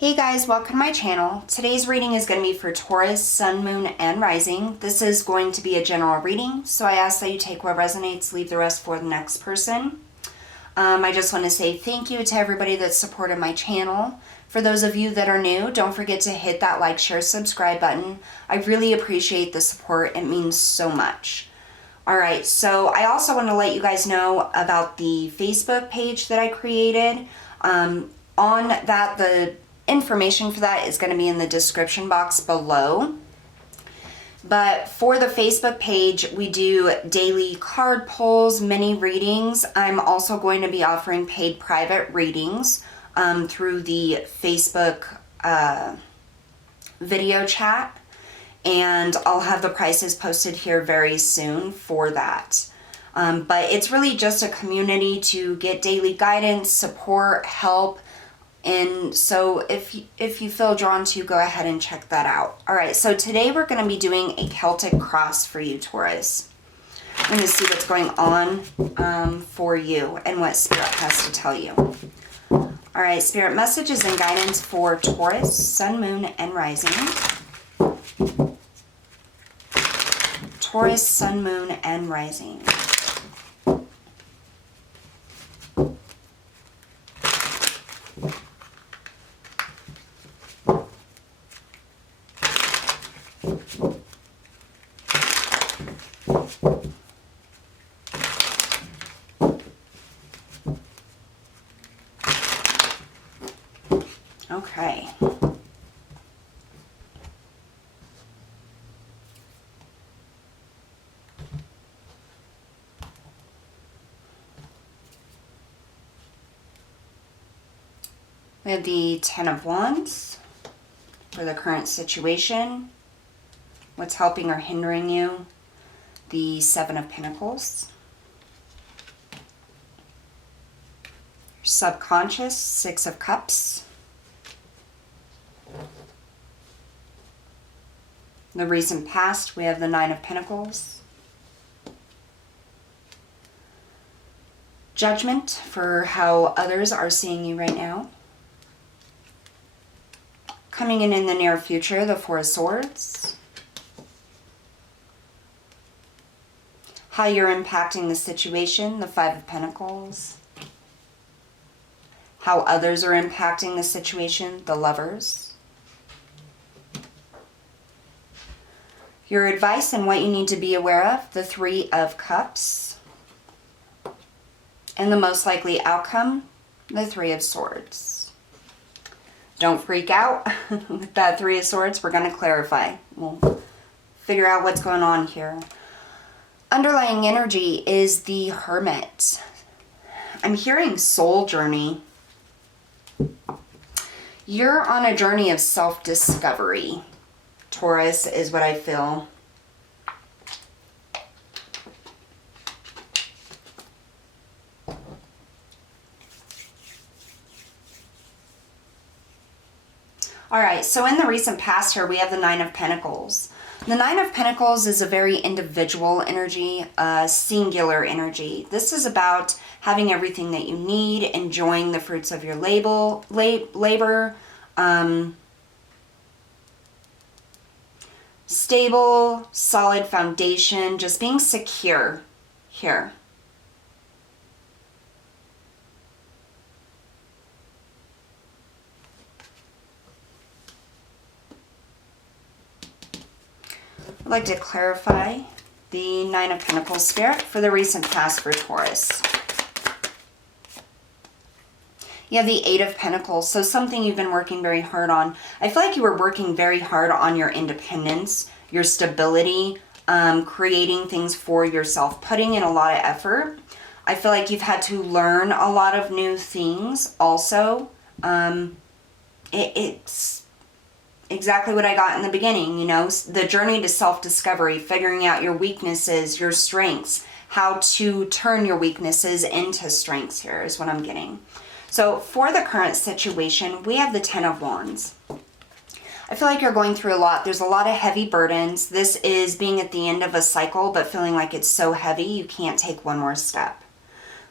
Hey guys, welcome to my channel. Today's reading is going to be for Taurus, Sun, Moon, and Rising. This is going to be a general reading, so I ask that you take what resonates, leave the rest for the next person. I just want to say thank you to everybody that's supported my channel. For those of you that are new, don't forget to hit that like, share, subscribe button. I really appreciate the support. It means so much. Alright, so I also want to let you guys know about the Facebook page that I created. On that, the information for that is going to be in the description box below. But for the Facebook page, we do daily card pulls, mini readings. I'm also going to be offering paid private readings through the Facebook video chat. And I'll have the prices posted here very soon for that. But it's really just a community to get daily guidance, support, help. And so if you feel drawn to, go ahead and check that out. All right, so today we're going to be doing a Celtic cross for you, Taurus. I'm going to see what's going on for you and what Spirit has to tell you. All right, Spirit messages and guidance for Taurus, Sun, Moon, and Rising. Taurus, Sun, Moon, and Rising. Okay. We have the Ten of Wands for the current situation. What's helping or hindering you? The Seven of Pentacles. Subconscious, Six of Cups. The recent past, we have the Nine of Pentacles. Judgment for how others are seeing you right now. Coming in the near future, the Four of Swords. How you're impacting the situation, the Five of Pentacles. How others are impacting the situation, the Lovers. Your advice and what you need to be aware of, the Three of Cups. And the most likely outcome, the Three of Swords. Don't freak out with that Three of Swords. We're going to clarify. We'll figure out what's going on here. Underlying energy is the Hermit. I'm hearing soul journey. You're on a journey of self-discovery, Taurus, is what I feel. All right, so in the recent past here, we have the Nine of Pentacles. The Nine of Pentacles is a very individual energy, singular energy. This is about having everything that you need, enjoying the fruits of your labor, stable, solid foundation, just being secure here. I'd like to clarify the Nine of Pentacles, Spirit, for the recent past for Taurus. You have the Eight of Pentacles, so something you've been working very hard on. I feel like you were working very hard on your independence, your stability, creating things for yourself, putting in a lot of effort. I feel like you've had to learn a lot of new things also. It's exactly what I got in the beginning, you know, the journey to self-discovery, figuring out your weaknesses, your strengths, how to turn your weaknesses into strengths here is what I'm getting. So for the current situation, we have the Ten of Wands. I feel like you're going through a lot. There's a lot of heavy burdens. This is being at the end of a cycle, but feeling like it's so heavy you can't take one more step.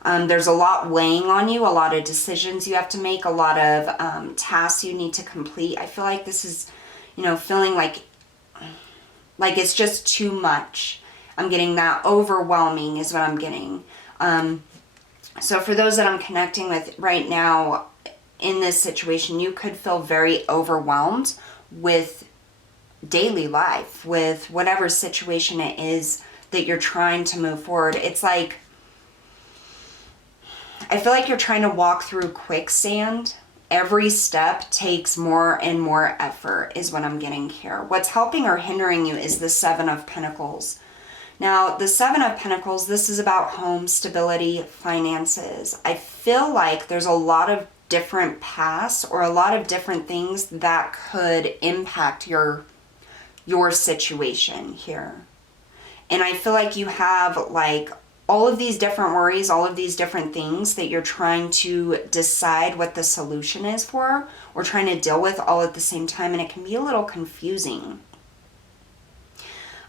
There's a lot weighing on you, a lot of decisions you have to make, a lot of tasks you need to complete. I feel like this is, you know, feeling like it's just too much. I'm getting that overwhelming is what I'm getting. So for those that I'm connecting with right now in this situation, you could feel very overwhelmed with daily life, with whatever situation it is that you're trying to move forward. It's like, I feel like you're trying to walk through quicksand. Every step takes more and more effort is what I'm getting here. What's helping or hindering you is the Seven of Pentacles. Now, the Seven of Pentacles, this is about home, stability, finances. I feel like there's a lot of different paths or a lot of different things that could impact your situation here. And I feel like you have like all of these different worries, all of these different things that you're trying to decide what the solution is for, or trying to deal with all at the same time, and it can be a little confusing.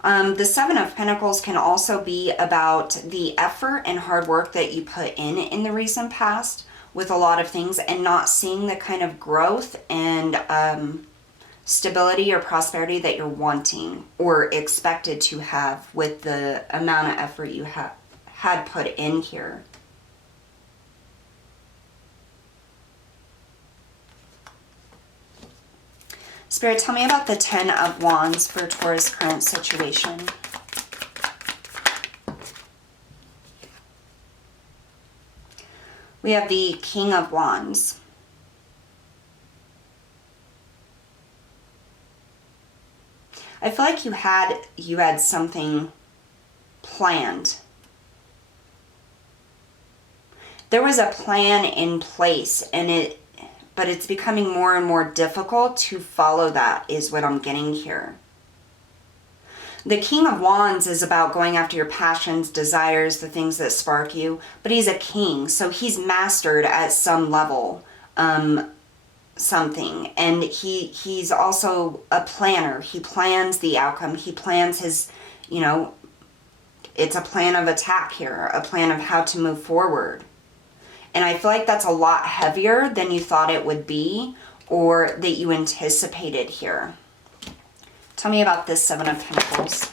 The Seven of Pentacles can also be about the effort and hard work that you put in the recent past with a lot of things, and not seeing the kind of growth and stability or prosperity that you're wanting or expected to have with the amount of effort you had put in here. Spirit, tell me about the Ten of Wands for Taurus' current situation. We have the King of Wands. I feel like you had something planned. There was a plan in place, but it's becoming more and more difficult to follow that, is what I'm getting here. The King of Wands is about going after your passions, desires, the things that spark you, but he's a king, so he's mastered at some level something, and he's also a planner. He plans the outcome. He plans his, you know, it's a plan of attack here, a plan of how to move forward. And I feel like that's a lot heavier than you thought it would be, or that you anticipated here. Tell me about this Seven of Pentacles.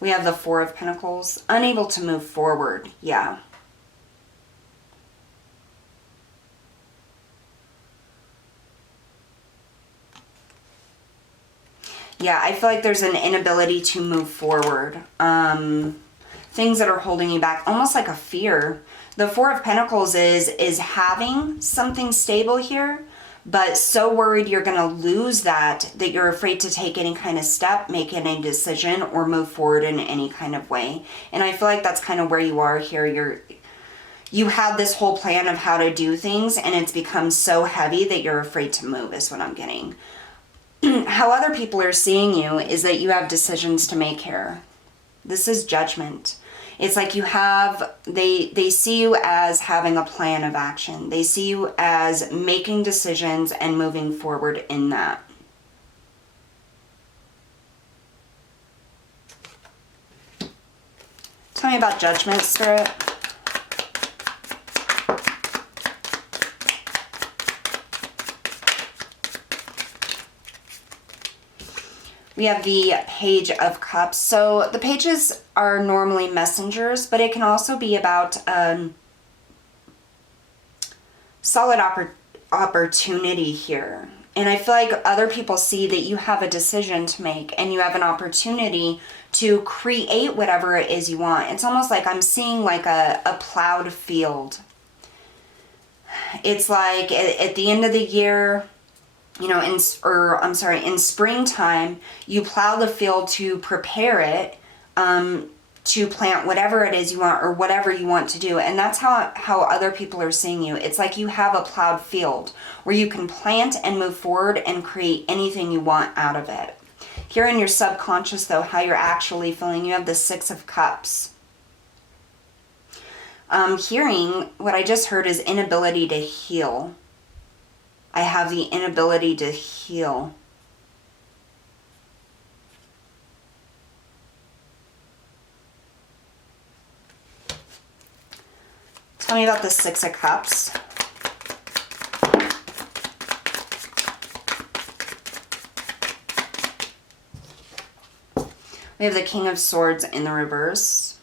We have the Four of Pentacles. Unable to move forward. Yeah. Yeah, I feel like there's an inability to move forward. Things that are holding you back, almost like a fear. The Four of Pentacles is having something stable here, but so worried you're going to lose that you're afraid to take any kind of step, make any decision, or move forward in any kind of way. And I feel like that's kind of where you are here. You had this whole plan of how to do things, and it's become so heavy that you're afraid to move, is what I'm getting. How other people are seeing you is that you have decisions to make here. This is Judgment. It's like you have, they see you as having a plan of action. They see you as making decisions and moving forward in that. Tell me about Judgment, Spirit. We have the Page of Cups. So the pages are normally messengers, but it can also be about solid opportunity here. And I feel like other people see that you have a decision to make and you have an opportunity to create whatever it is you want. It's almost like I'm seeing like a plowed field. It's like at the end of the year, you know, in springtime, you plow the field to prepare it to plant whatever it is you want or whatever you want to do. And that's how other people are seeing you. It's like you have a plowed field where you can plant and move forward and create anything you want out of it. Here in your subconscious, though, how you're actually feeling, you have the Six of Cups. Hearing, what I just heard is inability to heal. I have the inability to heal. Tell me about the Six of Cups. We have the King of Swords in the reverse.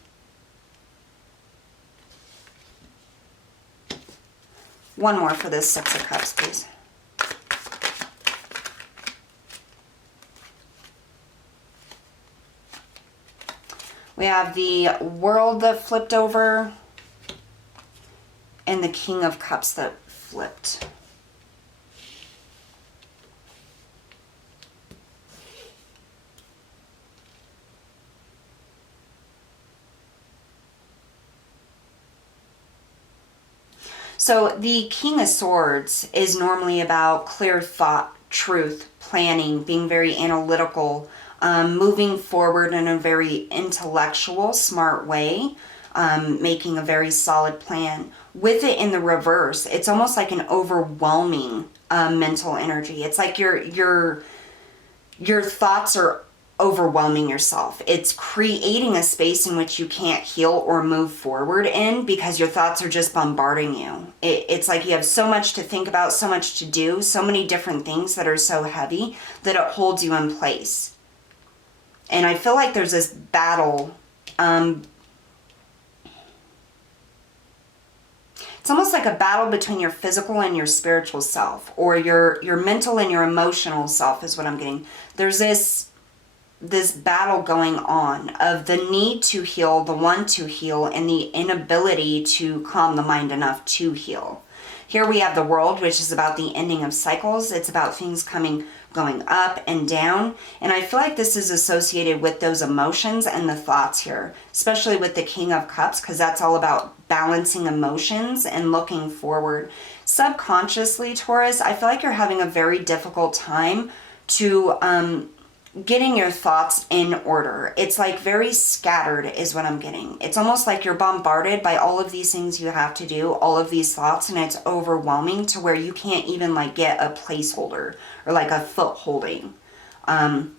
One more for this Six of Cups, please. We have the World that flipped over and the King of Cups that flipped. So the King of Swords is normally about clear thought, truth, planning, being very analytical, moving forward in a very intellectual, smart way, making a very solid plan. With it in the reverse, it's almost like an overwhelming mental energy. It's like your thoughts are overwhelming yourself. It's creating a space in which you can't heal or move forward in because your thoughts are just bombarding you. It's like you have so much to think about, so much to do, so many different things that are so heavy that it holds you in place. And I feel like there's this battle. It's almost like a battle between your physical and your spiritual self, or your mental and your emotional self is what I'm getting. There's this battle going on of the need to heal, the want to heal, and the inability to calm the mind enough to heal. Here we have the World, which is about the ending of cycles. It's about things going up and down. And I feel like this is associated with those emotions and the thoughts here, especially with the King of Cups, because that's all about balancing emotions and looking forward. Subconsciously, Taurus, I feel like you're having a very difficult time to getting your thoughts in order. It's like very scattered is what I'm getting. It's almost like you're bombarded by all of these things you have to do, all of these thoughts, and it's overwhelming to where you can't even like get a placeholder or like a foot holding. And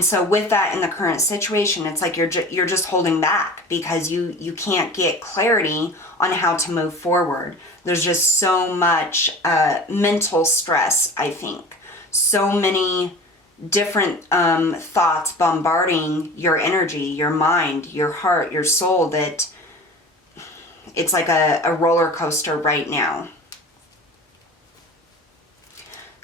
so with that in the current situation, it's like you're just holding back because you can't get clarity on how to move forward. There's just so much mental stress, I think. So many different thoughts bombarding your energy, your mind, your heart, your soul, that it's like a roller coaster right now.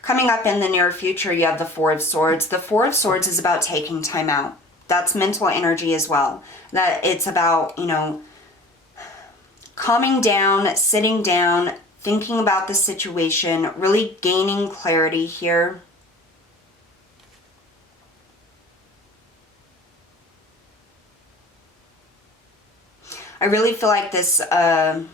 Coming up in the near future, you have the Four of Swords. The Four of Swords is about taking time out. That's mental energy as well. That it's about, calming down, sitting down, thinking about the situation, really gaining clarity here. I really feel like this, what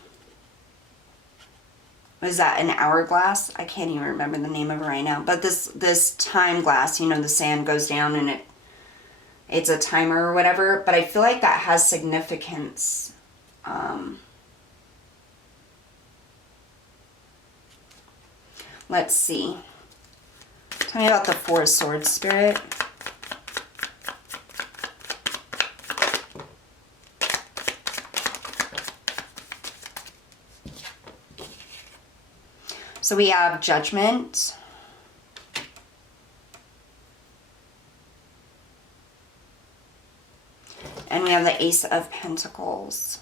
is that, an hourglass? I can't even remember the name of it right now. But this time glass, the sand goes down and it's a timer or whatever. But I feel like that has significance. Let's see. Tell me about the Four of Swords, Spirit. So we have Judgment. And we have the Ace of Pentacles.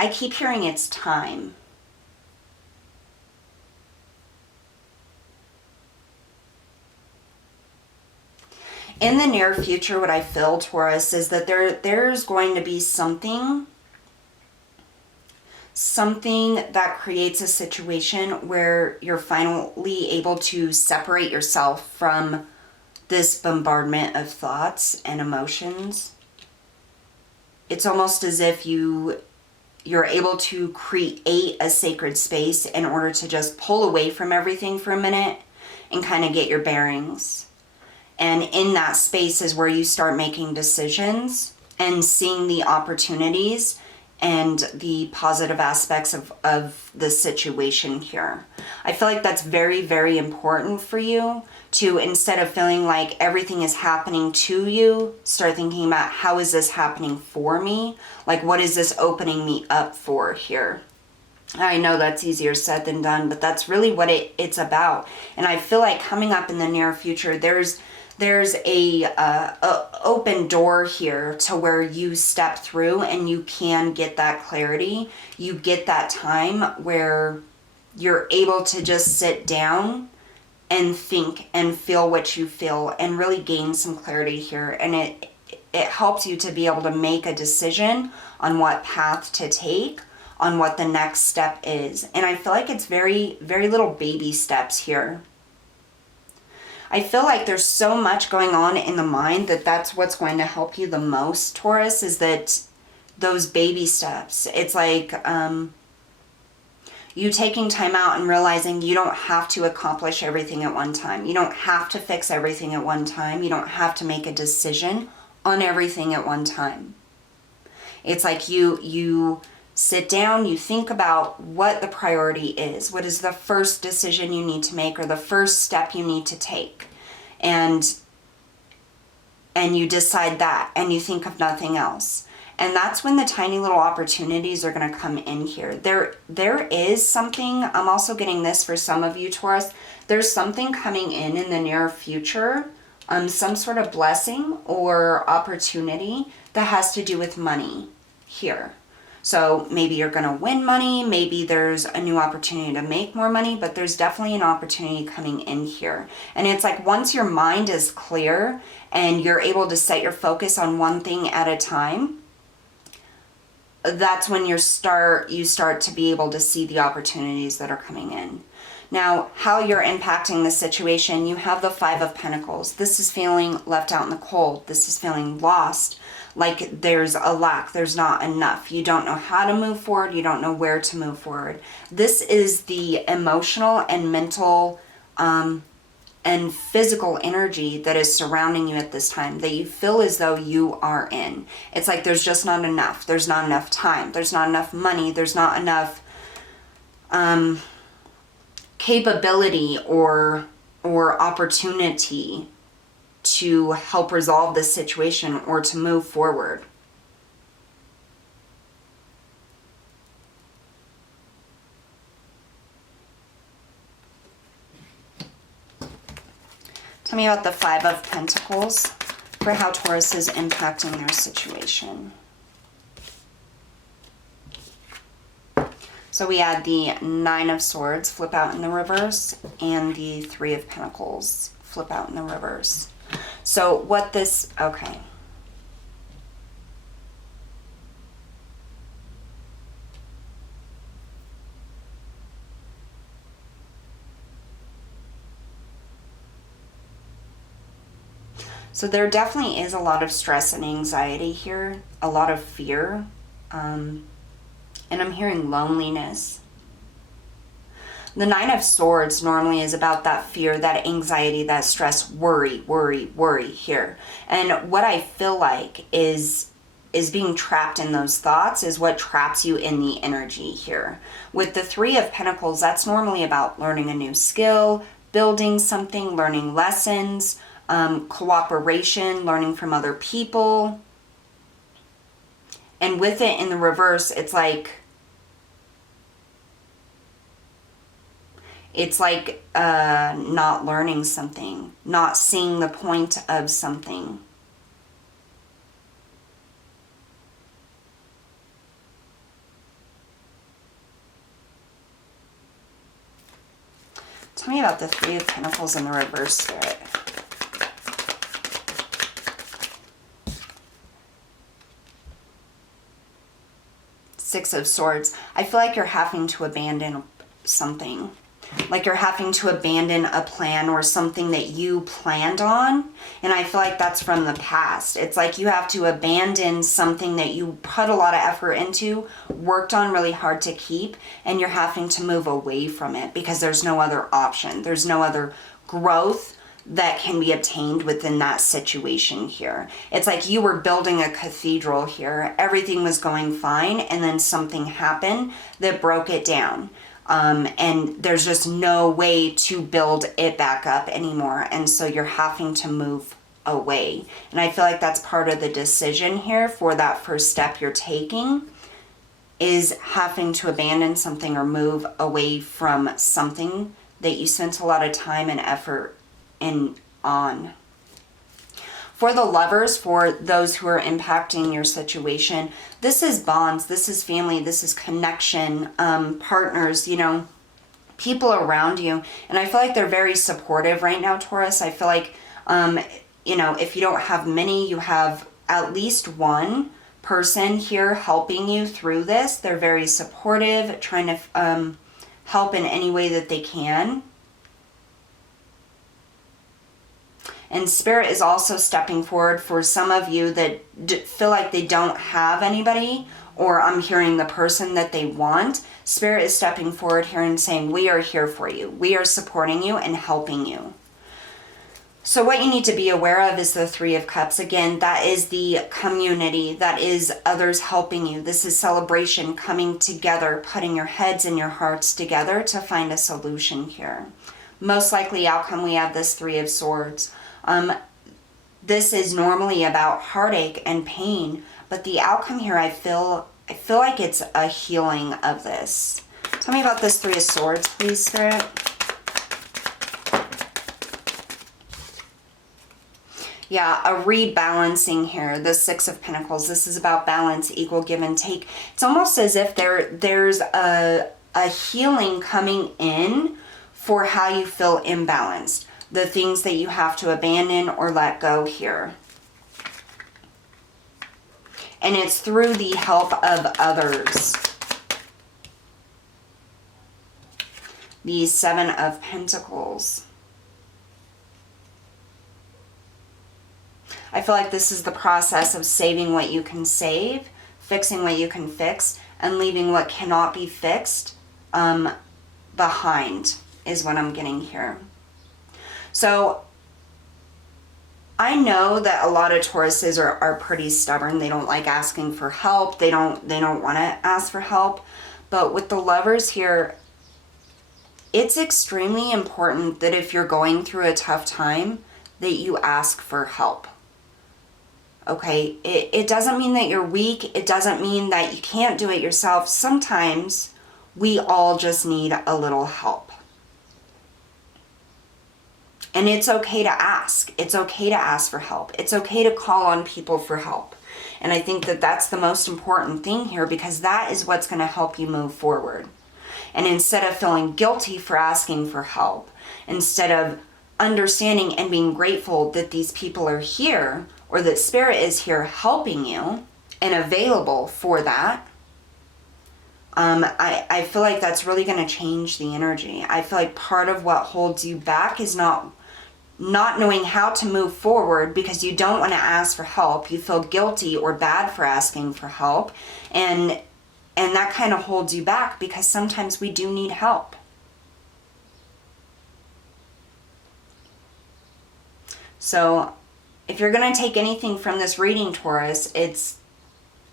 I keep hearing it's time. In the near future, what I feel, Taurus, is that there's going to be something that creates a situation where you're finally able to separate yourself from this bombardment of thoughts and emotions. It's almost as if you're able to create a sacred space in order to just pull away from everything for a minute and kind of get your bearings. And in that space is where you start making decisions and seeing the opportunities and the positive aspects of the situation here. I feel like that's very, very important for you to, instead of feeling like everything is happening to you, start thinking about, how is this happening for me? Like, what is this opening me up for here? I know that's easier said than done, but that's really what it's about. And I feel like coming up in the near future, there's a open door here to where you step through and you can get that clarity. You get that time where you're able to just sit down and think and feel what you feel and really gain some clarity here. And it helps you to be able to make a decision on what path to take, on what the next step is. And I feel like it's very, very little baby steps here. I feel like there's so much going on in the mind that that's what's going to help you the most, Taurus, is that those baby steps. It's like you taking time out and realizing you don't have to accomplish everything at one time. You don't have to fix everything at one time. You don't have to make a decision on everything at one time. It's like you sit down, you think about what the priority is. What is the first decision you need to make or the first step you need to take? And you decide that and you think of nothing else. And that's when the tiny little opportunities are going to come in here. There is something, I'm also getting this for some of you, Taurus. There's something coming in the near future, some sort of blessing or opportunity that has to do with money here. So maybe you're going to win money, maybe there's a new opportunity to make more money, but there's definitely an opportunity coming in here. And it's like once your mind is clear and you're able to set your focus on one thing at a time, that's when you start to be able to see the opportunities that are coming in. Now, how you're impacting the situation, you have the Five of Pentacles. This is feeling left out in the cold. This is feeling lost, like there's a lack, there's not enough. You don't know how to move forward. You don't know where to move forward. This is the emotional and mental and physical energy that is surrounding you at this time that you feel as though you are in. It's like there's just not enough. There's not enough time. There's not enough money. There's not enough capability or opportunity to help resolve this situation or to move forward. Tell me about the Five of Pentacles for how Taurus is impacting their situation. So we had the Nine of Swords flip out in the reverse and the Three of Pentacles flip out in the reverse. So what this, okay. So there definitely is a lot of stress and anxiety here, a lot of fear, and I'm hearing loneliness. The Nine of Swords normally is about that fear, that anxiety, that stress, worry here. And what I feel like is being trapped in those thoughts is what traps you in the energy here. With the Three of Pentacles, that's normally about learning a new skill, building something, learning lessons, cooperation, learning from other people. And with it in the reverse, it's like not learning something, not seeing the point of something. Tell me about the Three of Pentacles in the reverse, Spirit. Six of Swords. I feel like you're having to abandon something. Like you're having to abandon a plan or something that you planned on. And I feel like that's from the past. It's like you have to abandon something that you put a lot of effort into, worked on really hard to keep, and you're having to move away from it because there's no other option. There's no other growth. that can be obtained within that situation here. It's like you were building a cathedral here. Everything was going fine, and then something happened that broke it down. And there's just no way to build it back up anymore. And so you're having to move away. And I feel like that's part of the decision here for that first step you're taking, is having to abandon something or move away from something that you spent a lot of time and effort on. For the Lovers, for those who are impacting your situation, this is bonds, this is family, this is connection, partners, you know, people around you. And I feel like they're very supportive right now, Taurus. I feel like, you know, if you don't have many, you have at least one person here helping you through this. They're very supportive, trying to help in any way that they can. And Spirit is also stepping forward for some of you that feel like they don't have anybody, or I'm hearing the person that they want. Spirit is stepping forward here and saying, we are here for you. We are supporting you and helping you. So what you need to be aware of is the Three of Cups. Again, that is the community. That is others helping you. This is celebration, coming together, putting your heads and your hearts together to find a solution here. Most likely outcome, we have this Three of Swords. This is normally about heartache and pain, but the outcome here, I feel like it's a healing of this. Tell me about this Three of Swords, please, Spirit. Yeah, a rebalancing here. The Six of Pentacles. This is about balance, equal give and take. It's almost as if there's a healing coming in for how you feel imbalanced. The things that you have to abandon or let go here. And it's through the help of others. The Seven of Pentacles. I feel like this is the process of saving what you can save, fixing what you can fix, and leaving what cannot be fixed behind, is what I'm getting here. So I know that a lot of Tauruses are pretty stubborn. They don't like asking for help. They don't want to ask for help. But with the Lovers here, it's extremely important that if you're going through a tough time, that you ask for help. Okay, it doesn't mean that you're weak. It doesn't mean that you can't do it yourself. Sometimes we all just need a little help. And it's okay to ask. It's okay to ask for help. It's okay to call on people for help. And I think that that's the most important thing here, because that is what's going to help you move forward. And instead of feeling guilty for asking for help, instead of understanding and being grateful that these people are here, or that Spirit is here helping you and available for that, I feel like that's really going to change the energy. I feel like part of what holds you back is not knowing how to move forward because you don't want to ask for help. You feel guilty or bad for asking for help. And that kind of holds you back, because sometimes we do need help. So if you're going to take anything from this reading, Taurus, it's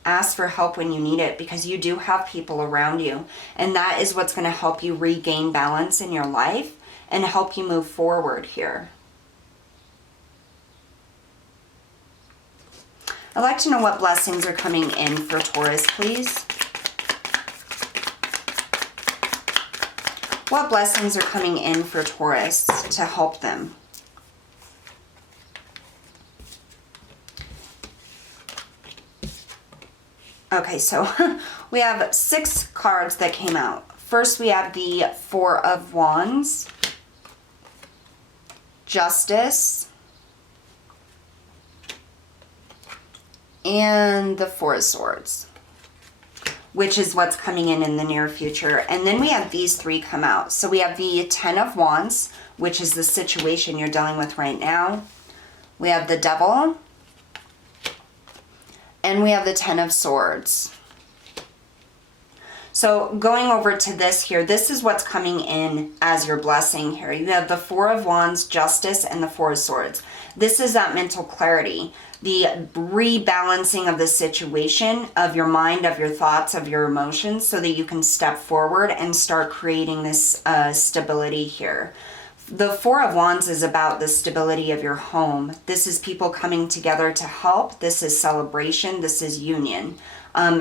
ask for help when you need it, because you do have people around you. And that is what's going to help you regain balance in your life and help you move forward here. I'd like to know what blessings are coming in for Taurus, please. What blessings are coming in for Taurus to help them? Okay, so we have 6 cards that came out. First, we have the Four of Wands, Justice, and the Four of Swords, which is what's coming in the near future. And then we have these 3 come out. So we have the Ten of Wands, which is the situation you're dealing with right now. We have the Devil. And we have the Ten of Swords. So going over to this here, this is what's coming in as your blessing here. You have the Four of Wands, Justice, and the Four of Swords. This is that mental clarity, the rebalancing of the situation, of your mind, of your thoughts, of your emotions, so that you can step forward and start creating this stability here. The Four of Wands is about the stability of your home. This is people coming together to help. This is celebration. This is union.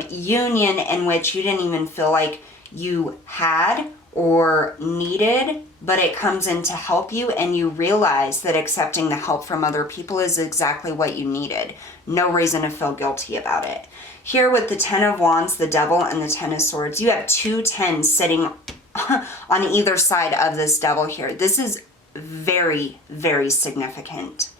Union in which you didn't even feel like you had or needed, but it comes in to help you, and you realize that accepting the help from other people is exactly what you needed. No reason to feel guilty about it. Here with the Ten of Wands, the Devil, and the Ten of Swords, you have two tens sitting on either side of this Devil here. This is very, very significant.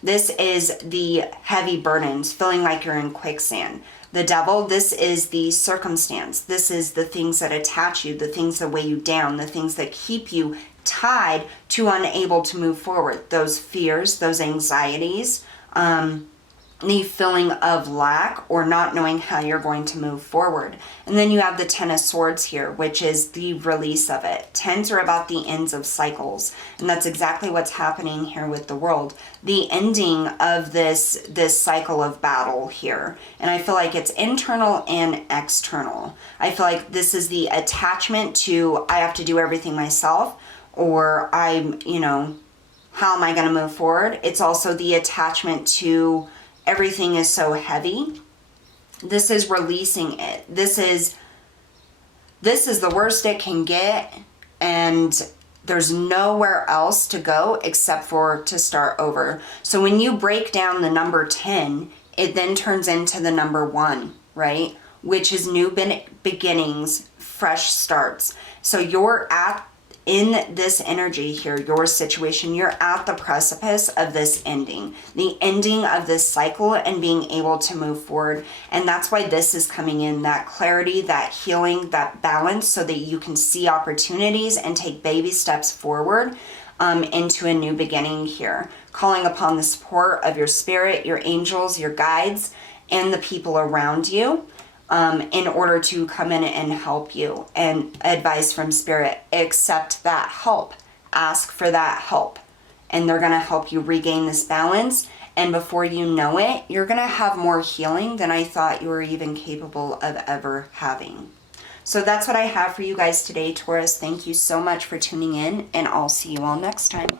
This is the heavy burdens, feeling like you're in quicksand. The Devil, this is the circumstance. This is the things that attach you, the things that weigh you down, the things that keep you tied to unable to move forward. Those fears, those anxieties, the feeling of lack or not knowing how you're going to move forward. And then you have the Ten of Swords here, which is the release of it. Tens are about the ends of cycles, and that's exactly what's happening here with the world. The ending of this cycle of battle here. And I feel like it's internal and external. I feel like this is the attachment to, I have to do everything myself, or I'm, how am I going to move forward? It's also the attachment to everything is so heavy. This is releasing it. This is the worst it can get, and there's nowhere else to go except for to start over. So when you break down the number 10, it then turns into the number 1, right? Which is new beginnings, fresh starts. So you're in this energy here, your situation, you're at the precipice of this ending, the ending of this cycle, and being able to move forward. And that's why this is coming in, that clarity, that healing, that balance, so that you can see opportunities and take baby steps forward into a new beginning here. Calling upon the support of your spirit, your angels, your guides, and the people around you. In order to come in and help you, and advice from spirit. Accept that help. Ask for that help. And they're going to help you regain this balance. And before you know it, you're going to have more healing than I thought you were even capable of ever having. So that's what I have for you guys today, Taurus. Thank you so much for tuning in, and I'll see you all next time.